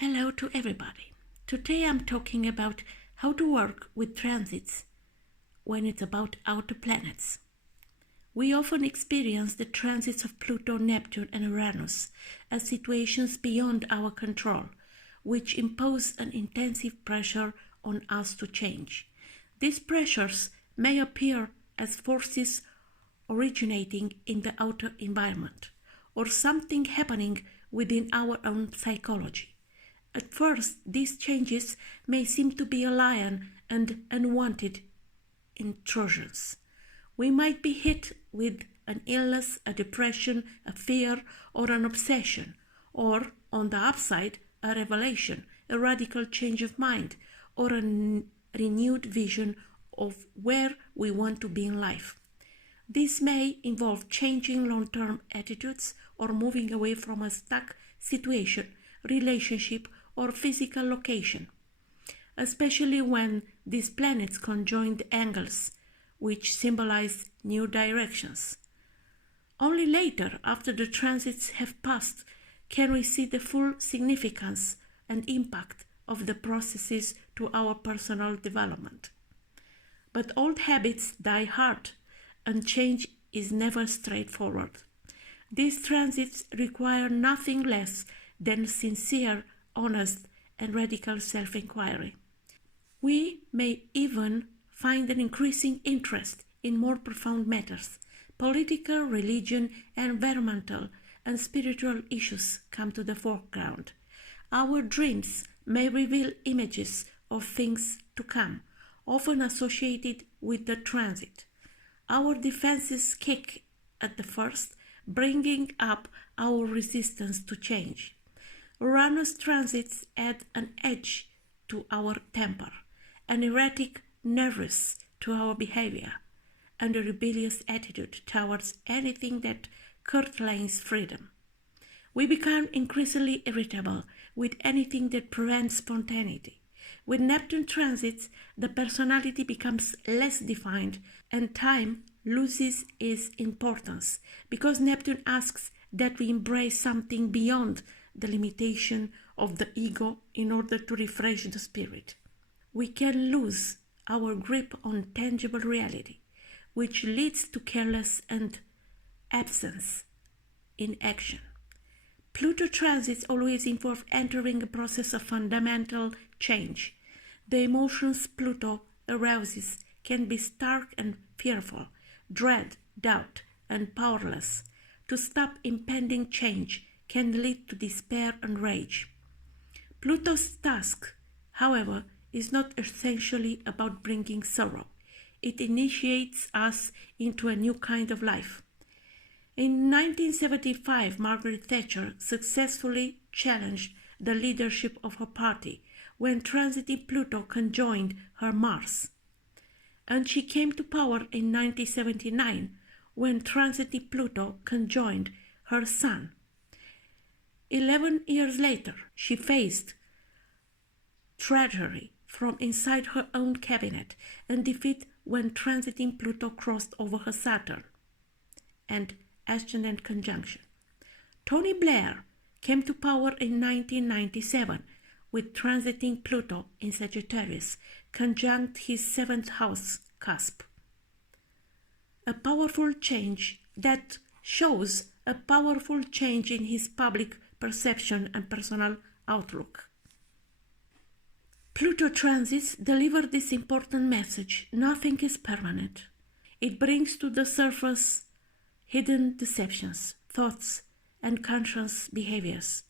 Hello to everybody. Today I'm talking about how to work with transits when it's about outer planets. We often experience the transits of Pluto, Neptune, and Uranus as situations beyond our control, which impose an intensive pressure on us to change. These pressures may appear as forces originating in the outer environment, or something happening within our own psychology. At first, these changes may seem to be alien and unwanted intrusions. We might be hit with an illness, a depression, a fear, or an obsession, or, on the upside, a revelation, a radical change of mind, or a renewed vision of where we want to be in life. This may involve changing long-term attitudes or moving away from a stuck situation, relationship, or physical location, especially when these planets conjoin angles, which symbolize new directions. Only later, after the transits have passed, can we see the full significance and impact of the processes to our personal development. But old habits die hard, and change is never straightforward. These transits require nothing less than sincere, honest, and radical self-inquiry. We may even find an increasing interest in more profound matters. Political, religion, environmental, and spiritual issues come to the foreground. Our dreams may reveal images of things to come, often associated with the transit. Our defenses kick at the first, bringing up our resistance to change. Uranus transits add an edge to our temper, an erratic nervous to our behavior, and a rebellious attitude towards anything that curtails freedom. We become increasingly irritable with anything that prevents spontaneity. With Neptune transits, the personality becomes less defined and time loses its importance because Neptune asks that we embrace something beyond the limitation of the ego in order to refresh the spirit. We can lose our grip on tangible reality, which leads to carelessness and absence in action. Pluto transits always involve entering a process of fundamental change. The emotions Pluto arouses can be stark and fearful, dread, doubt, and powerless. To stop impending change can lead to despair and rage. Pluto's task, however, is not essentially about bringing sorrow. It initiates us into a new kind of life. In 1975, Margaret Thatcher successfully challenged the leadership of her party when transiting Pluto conjoined her Mars. And she came to power in 1979 when transiting Pluto conjoined her Sun. 11 years later, she faced treachery from inside her own cabinet and defeat when transiting Pluto crossed over her Saturn and ascendant conjunction. Tony Blair came to power in 1997 with transiting Pluto in Sagittarius, conjunct his 7th house cusp. A powerful change that shows a powerful change in his public perception and personal outlook. Pluto transits deliver this important message: nothing is permanent. It brings to the surface hidden deceptions, thoughts, and conscious behaviors,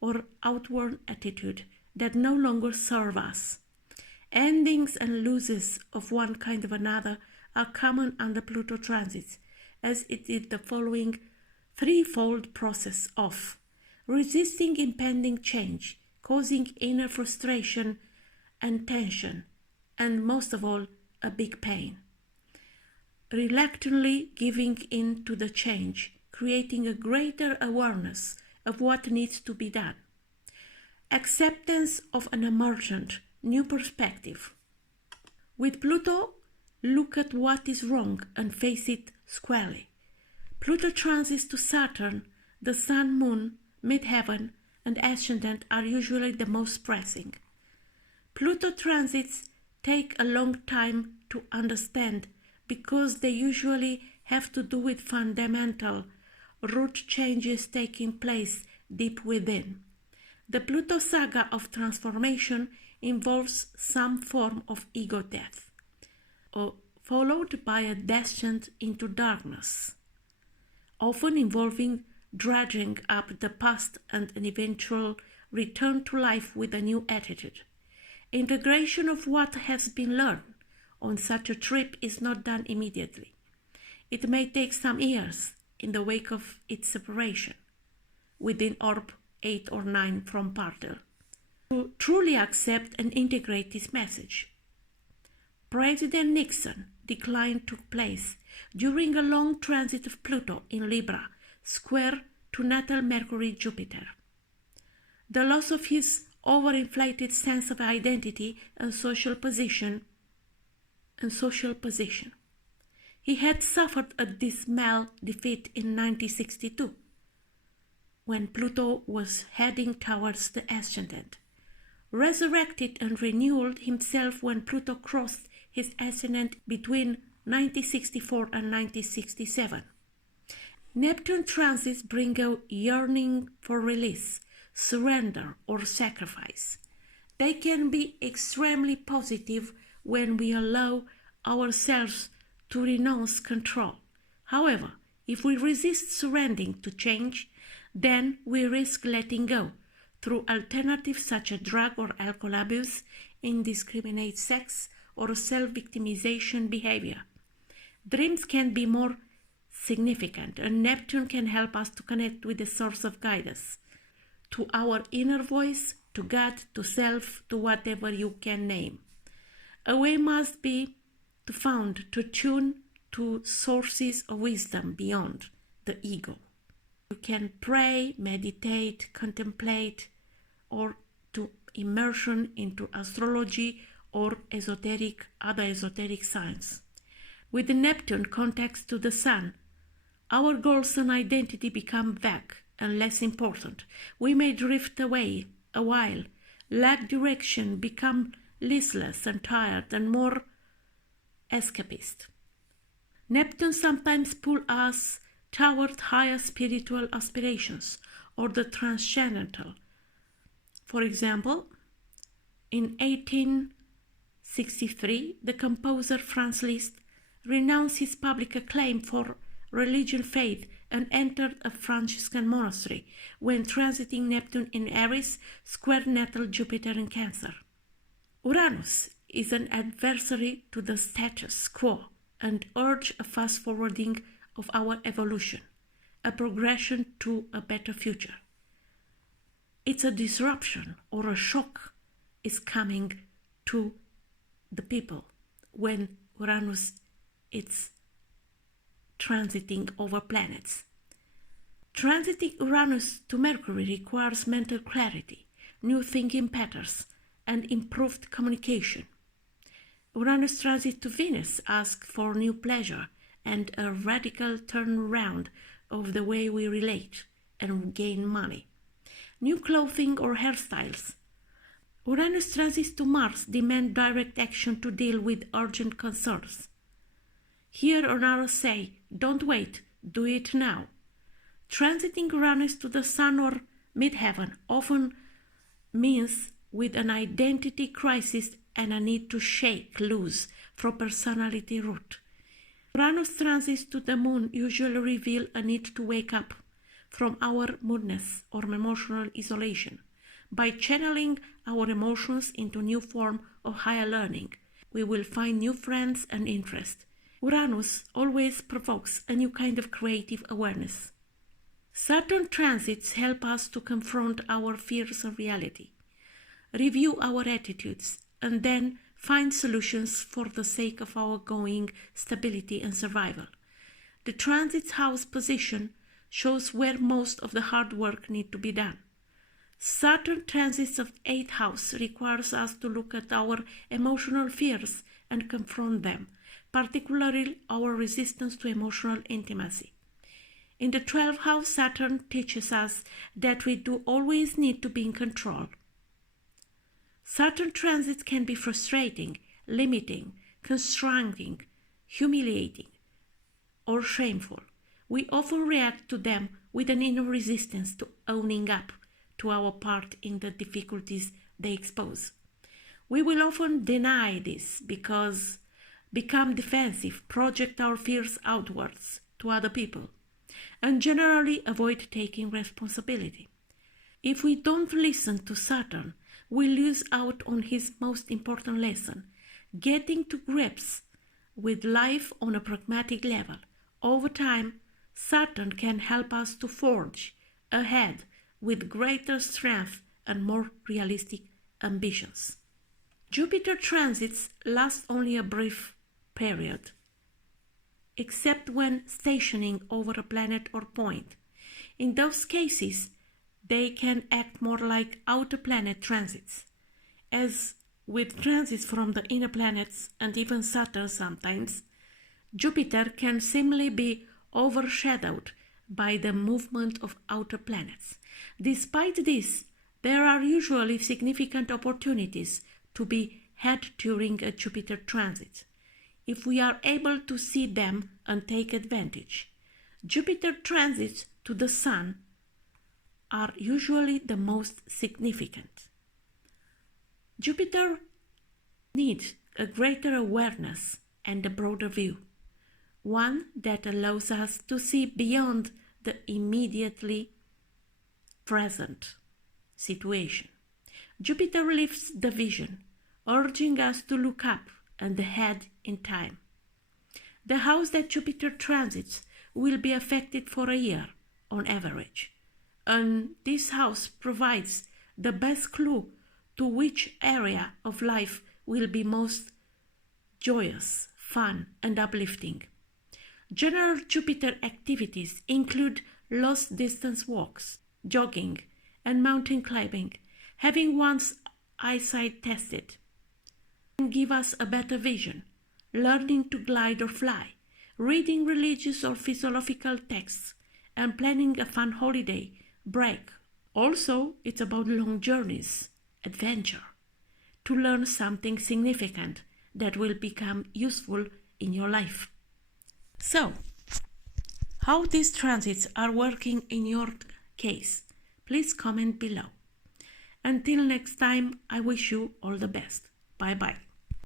or outward attitude that no longer serve us. Endings and losses of one kind or another are common under Pluto transits, as it is the following threefold process of resisting impending change, causing inner frustration and tension, and most of all, a big pain. Reluctantly giving in to the change, creating a greater awareness of what needs to be done. Acceptance of an emergent, new perspective. With Pluto, look at what is wrong and face it squarely. Pluto transits to Saturn, the Sun, Moon, midheaven, and ascendant are usually the most pressing. Pluto transits take a long time to understand because they usually have to do with fundamental root changes taking place deep within. The Pluto saga of transformation involves some form of ego death, followed by a descent into darkness, often involving dredging up the past and an eventual return to life with a new attitude. Integration of what has been learned on such a trip is not done immediately. It may take some years in the wake of its separation, within orb 8 or 9 from Partel, to truly accept and integrate this message. President Nixon's decline took place during a long transit of Pluto in Libra, square to natal Mercury-Jupiter. The loss of his overinflated sense of identity and social position. He had suffered a dismal defeat in 1962, when Pluto was heading towards the ascendant, resurrected and renewed himself when Pluto crossed his ascendant between 1964 and 1967. Neptune transits bring a yearning for release, surrender, or sacrifice. They can be extremely positive when we allow ourselves to renounce control. However, if we resist surrendering to change, then we risk letting go through alternatives such as drug or alcohol abuse, indiscriminate sex, or self-victimization behavior. Dreams can be more significant, and Neptune can help us to connect with the source of guidance, to our inner voice, to God, to self, to whatever you can name. A way must be found to tune to sources of wisdom beyond the ego. You can pray, meditate, contemplate, or to immersion into astrology or other esoteric science. With the Neptune context to the Sun, our goals and identity become vague and less important. We may drift away a while, lack direction, become listless and tired, and more escapist. Neptune sometimes pulls us toward higher spiritual aspirations or the transcendental. For example, in 1863, the composer Franz Liszt renounced his public acclaim for religion faith and entered a Franciscan monastery when transiting Neptune in Aries, square natal Jupiter in Cancer. Uranus is an adversary to the status quo and urges a fast forwarding of our evolution, a progression to a better future. It's a disruption or a shock is coming to the people when Uranus is transiting over planets. Transiting Uranus to Mercury requires mental clarity, new thinking patterns, and improved communication. Uranus transit to Venus asks for new pleasure and a radical turnaround of the way we relate and gain money. New clothing or hairstyles. Uranus transits to Mars demand direct action to deal with urgent concerns. Here on our say, don't wait, do it now. Transiting Uranus to the Sun or midheaven often means with an identity crisis and a need to shake loose from personality root. Uranus transits to the Moon usually reveal a need to wake up from our moodiness or emotional isolation. By channeling our emotions into new form of higher learning, we will find new friends and interests. Uranus always provokes a new kind of creative awareness. Saturn transits help us to confront our fears of reality, review our attitudes, and then find solutions for the sake of our ongoing stability and survival. The transit's house position shows where most of the hard work needs to be done. Saturn transits of 8th house requires us to look at our emotional fears and confront them, particularly our resistance to emotional intimacy. In the 12th house, Saturn teaches us that we do always need to be in control. Saturn transits can be frustrating, limiting, constraining, humiliating, or shameful. We often react to them with an inner resistance to owning up to our part in the difficulties they expose. We will often deny this because become defensive, project our fears outwards to other people, and generally avoid taking responsibility. If we don't listen to Saturn, we lose out on his most important lesson, getting to grips with life on a pragmatic level. Over time, Saturn can help us to forge ahead with greater strength and more realistic ambitions. Jupiter transits last only a brief period, except when stationing over a planet or point. In those cases, they can act more like outer planet transits. As with transits from the inner planets and even Saturn sometimes, Jupiter can seemingly be overshadowed by the movement of outer planets. Despite this, there are usually significant opportunities to be had during a Jupiter transit, if we are able to see them and take advantage. Jupiter transits to the Sun are usually the most significant. Jupiter needs a greater awareness and a broader view, one that allows us to see beyond the immediately present situation. Jupiter lifts the vision, urging us to look up and ahead in time. The house that Jupiter transits will be affected for a year on average, and this house provides the best clue to which area of life will be most joyous, fun, and uplifting. General Jupiter activities include long-distance walks, jogging, and mountain climbing. Having one's eyesight tested can give us a better vision, learning to glide or fly, reading religious or philosophical texts, and planning a fun holiday break. Also, it's about long journeys, adventure, to learn something significant that will become useful in your life. So, how these transits are working in your case, please comment below. Until next time, I wish you all the best. Bye-bye.